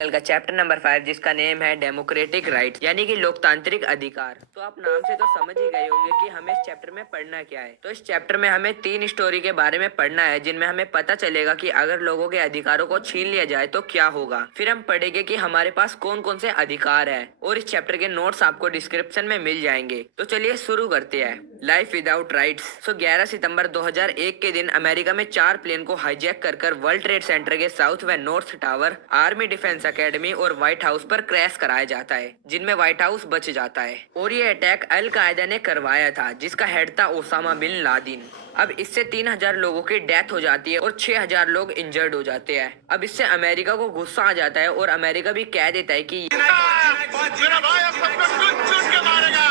कल का chapter number 5 जिसका नेम है डेमोक्रेटिक राइट यानी कि लोकतांत्रिक अधिकार। तो आप नाम से तो समझ ही गए होंगे कि हमें इस चैप्टर में पढ़ना क्या है। तो इस चैप्टर में हमें 3 स्टोरी के बारे में पढ़ना है जिनमें हमें पता चलेगा कि अगर लोगों के अधिकारों को छीन लिया जाए तो क्या होगा। फिर हम पढ़ेंगे कि हमारे पास कौन कौन से अधिकार है और इस चैप्टर के नोट्स आपको डिस्क्रिप्शन में मिल जाएंगे। तो चलिए शुरू करते हैं। Life without rights. 11 सितंबर 2001 के दिन अमेरिका में 4 प्लेन को हाईजैक कर वर्ल्ड ट्रेड सेंटर के साउथ व north tower, army defence academy और व्हाइट हाउस पर क्रैश कराया जाता है, जिनमें व्हाइट हाउस बच जाता है। और ये अटैक अल कायदा ने करवाया था जिसका हेड था ओसामा बिन लादेन। अब इससे 3000 लोगों की डेथ हो जाती है और 6000 लोग इंजर्ड हो जाते हैं। अब इससे अमेरिका को गुस्सा आ जाता है और अमेरिका भी कह देता है कि मेरा भाई अब सबको चुन चुन के मारेगा।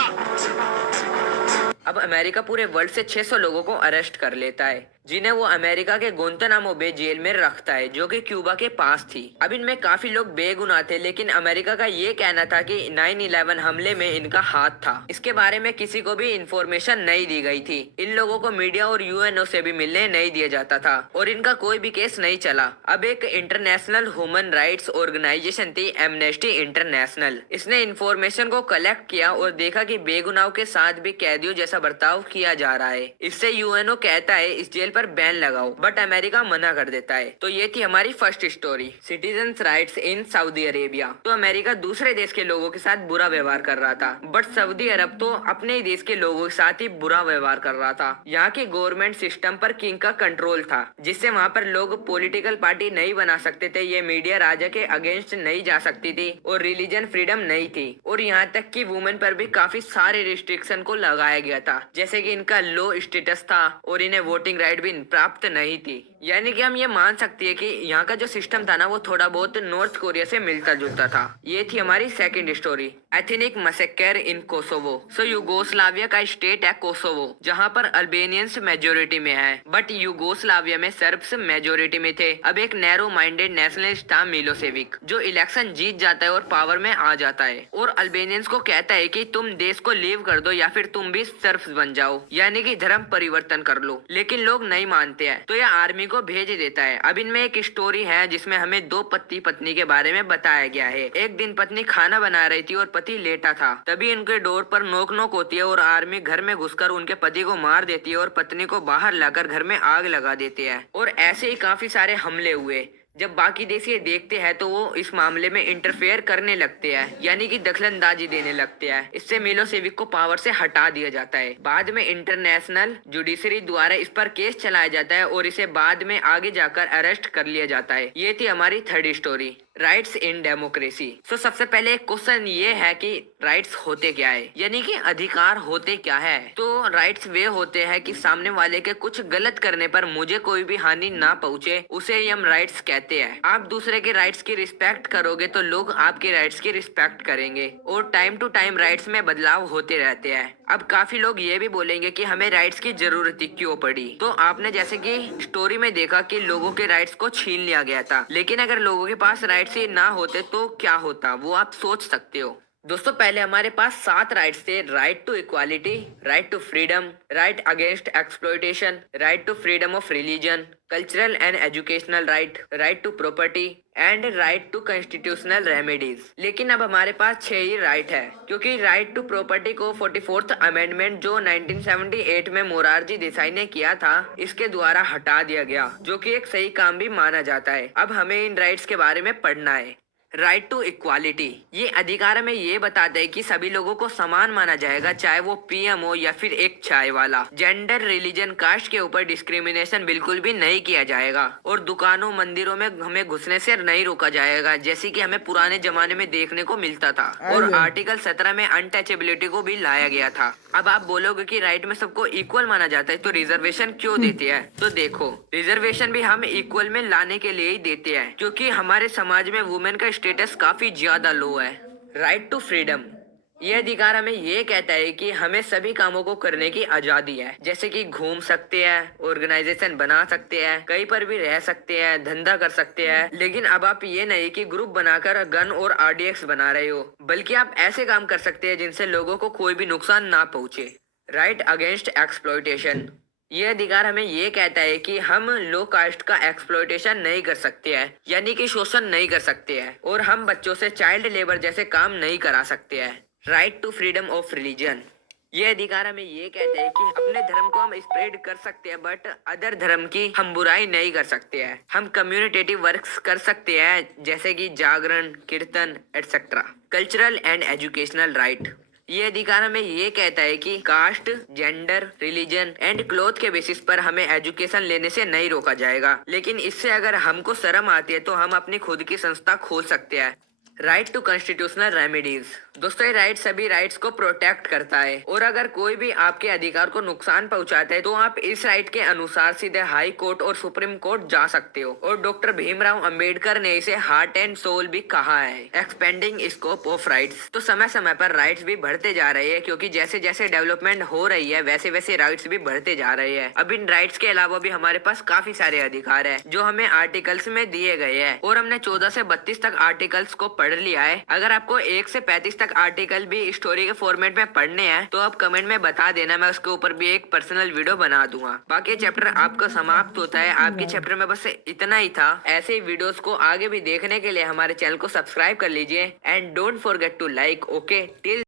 अब अमेरिका पूरे वर्ल्ड से 600 लोगों को अरेस्ट कर लेता है जिन्हें वो अमेरिका के गुंतनामो बे जेल में रखता है जो कि क्यूबा के पास थी। अब इनमें काफी लोग बेगुनाह थे लेकिन अमेरिका का ये कहना था कि 9/11 हमले में इनका हाथ था। इसके बारे में किसी को भी इंफॉर्मेशन नहीं दी गई थी। इन लोगों को मीडिया और यूएनओ से भी मिलने नहीं दिया जाता था और इनका कोई भी केस नहीं चला। अब एक इंटरनेशनल ह्यूमन राइट्स ऑर्गेनाइजेशन थी एमनेस्टी इंटरनेशनल। इसने इंफॉर्मेशन को कलेक्ट किया और देखा कि बेगुनाहों के साथ भी कैदियों जैसा बर्ताव किया जा रहा है। इससे यूएनओ कहता है इस जेल पर बैन लगाओ, बट अमेरिका मना कर देता है। तो ये थी हमारी first story, citizens rights in Saudi Arabia. तो अमेरिका दूसरे देश के लोगों के साथ बुरा व्यवहार कर रहा था, बट सऊदी अरब तो अपने ही देश के लोगों के साथ ही बुरा व्यवहार कर रहा था। यहाँ की गवर्नमेंट सिस्टम पर किंग का कंट्रोल था जिससे वहाँ पर लोग पॉलिटिकल पार्टी नहीं बना सकते थे, ये मीडिया राजा के अगेंस्ट नहीं जा सकती थी और रिलीजन फ्रीडम नहीं थी। और यहाँ तक कि वुमेन पर भी काफी सारे रिस्ट्रिक्शन को लगाया गया था, जैसे कि इनका लो स्टेटस था और इन्हें वोटिंग राइट भी प्राप्त नहीं थी। यानी कि हम ये मान सकते हैं कि यहाँ का जो सिस्टम था ना वो थोड़ा बहुत नॉर्थ कोरिया से मिलता जुलता था। ये थी हमारी सेकंड स्टोरी, एथनिक मसेकर इन कोसोवो। यूगोस्लाविया का स्टेट है कोसोवो जहाँ पर अल्बेनियंस मेजोरिटी में है, बट यूगोस्लाविया में सर्ब्स मेजोरिटी में थे। अब एक नैरो माइंडेड नेशनलिस्ट था मिलोसेविक जो इलेक्शन जीत जाता है और पावर में आ जाता है और अल्बेनियंस को कहता है कि तुम देश को लीव कर दो या फिर तुम भी सर्ब्स बन जाओ, यानी कि धर्म परिवर्तन कर लो। लेकिन लोग नहीं मानते हैं तो यह आर्मी को भेज देता है। अब इनमें एक स्टोरी है जिसमें हमें 2 पति पत्नी के बारे में बताया गया है। एक दिन पत्नी खाना बना रही थी और पति लेटा था, तभी उनके डोर पर नोक नोक होती है और आर्मी घर में घुसकर उनके पति को मार देती है और पत्नी को बाहर लाकर घर में आग लगा देते हैं। और ऐसे ही काफी सारे हमले हुए। जब बाकी देश ये देखते हैं तो वो इस मामले में इंटरफेयर करने लगते हैं, यानी कि दखलंदाजी देने लगते हैं। इससे मिलोसेविक को पावर से हटा दिया जाता है। बाद में इंटरनेशनल जुडिशरी द्वारा इस पर केस चलाया जाता है और इसे बाद में आगे जाकर अरेस्ट कर लिया जाता है। ये थी हमारी third story, rights in democracy. सबसे पहले एक क्वेश्चन ये है कि राइट्स होते क्या है, यानी कि अधिकार होते क्या है। तो राइट्स वे होते हैं कि सामने वाले के कुछ गलत करने पर मुझे कोई भी हानि ना पहुंचे, उसे ही हम राइट्स कहते हैं। आप दूसरे के राइट्स की रिस्पेक्ट करोगे तो लोग आपके राइट्स की रिस्पेक्ट करेंगे और टाइम टू टाइम राइट्स में बदलाव होते रहते हैं। अब काफी लोग ये भी बोलेंगे कि हमें राइट्स की जरूरत ही क्यों पड़ी। तो आपने जैसे कि स्टोरी में देखा कि लोगों के राइट्स को छीन लिया गया था, लेकिन अगर लोगों के पास राइट्स ही ना होते तो क्या होता, वो आप सोच सकते हो। दोस्तों पहले हमारे पास 7 राइट्स थे, right to equality, right to freedom, right against exploitation, right to freedom of religion, cultural and educational right, right to property and right to constitutional remedies. लेकिन अब हमारे पास 6 ही राइट है, क्योंकि राइट टू प्रॉपर्टी को 44th amendment जो 1978 में मोरारजी देसाई ने किया था इसके द्वारा हटा दिया गया, जो कि एक सही काम भी माना जाता है। अब हमें इन राइट्स के बारे में पढ़ना है। राइट टू इक्वालिटी, ये अधिकार में ये बताता है कि सभी लोगों को समान माना जाएगा, चाहे वो पीएम हो या फिर एक चाय वाला। जेंडर, रिलीजन, कास्ट के ऊपर डिस्क्रिमिनेशन बिल्कुल भी नहीं किया जाएगा और दुकानों मंदिरों में हमें घुसने से नहीं रोका जाएगा, जैसे कि हमें पुराने जमाने में देखने को मिलता था। और आर्टिकल 17 में अनटचेबिलिटी को भी लाया गया था। अब आप बोलोगे कि राइट में सबको इक्वल माना जाता है तो रिजर्वेशन क्यों देते हैं। तो देखो, रिजर्वेशन भी हम इक्वल में लाने के लिए ही देते हैं, क्योंकि हमारे समाज में वुमेन का स्टेटस काफी ज्यादा लो है। राइट टू फ्रीडम, ये अधिकार हमें ये कहता है कि हमें सभी कामों को करने की आजादी है, जैसे कि घूम सकते हैं, ऑर्गेनाइजेशन बना सकते हैं, कहीं पर भी रह सकते हैं, धंधा कर सकते हैं। लेकिन अब आप ये नहीं कि ग्रुप बनाकर गन और आरडीएक्स बना रहे हो, बल्कि आप ऐसे काम कर सकते हैं जिनसे लोगों को कोई भी नुकसान ना पहुंचे। राइट अगेंस्ट एक्सप्लॉयटेशन, ये अधिकार हमें ये कहता है कि हम लो कास्ट का एक्सप्लॉयटेशन नहीं कर सकते हैं, यानी कि शोषण नहीं कर सकते हैं, और हम बच्चों से चाइल्ड लेबर जैसे काम नहीं करा सकते हैं। Right to freedom of religion, ये अधिकार हमें ये कहते हैं कि अपने धर्म को हम स्प्रेड कर सकते हैं, बट अदर धर्म की हम बुराई नहीं कर सकते हैं। हम कम्युनिटेटिव वर्क्स कर सकते हैं, जैसे कि जागरण, कीर्तन etcetera. Cultural and educational right, ये अधिकार हमें ये कहता है कि caste, gender, religion and cloth के बेसिस पर हमें एजुकेशन लेने से नहीं रोका जाएगा, लेकिन इससे अगर हमको शर्म आती है तो हम अपनी खुद की संस्था खोल सकते हैं। राइट टू कॉन्स्टिट्यूशनल रेमेडीज, दोस्तों ये राइट सभी राइट्स को प्रोटेक्ट करता है, और अगर कोई भी आपके अधिकार को नुकसान पहुंचाता है तो आप इस राइट के अनुसार सीधे हाई कोर्ट और सुप्रीम कोर्ट जा सकते हो। और डॉक्टर भीमराव अंबेडकर ने इसे हार्ट एंड सोल भी कहा है, एक्सपेंडिंग स्कोप ऑफ राइट्स। तो समय समय पर राइट्स भी बढ़ते जा रहे हैं, क्योंकि जैसे जैसे डेवलपमेंट हो रही है वैसे वैसे राइट्स भी बढ़ते जा रहे हैं। अब इन राइट्स के अलावा भी हमारे पास काफी सारे अधिकार है जो हमें आर्टिकल्स में दिए गए हैं, और हमने 14 से 32 तक आर्टिकल्स को पढ़ लिया है। अगर आपको 1 से 35 तक आर्टिकल भी स्टोरी के फॉर्मेट में पढ़ने हैं तो आप कमेंट में बता देना, मैं उसके ऊपर भी एक पर्सनल वीडियो बना दूंगा। बाकी चैप्टर आपका समाप्त होता है। आपके चैप्टर में बस इतना ही था। ऐसे ही वीडियोस को आगे भी देखने के लिए हमारे चैनल को सब्सक्राइब कर लीजिए, and don't forget to like. Okay, till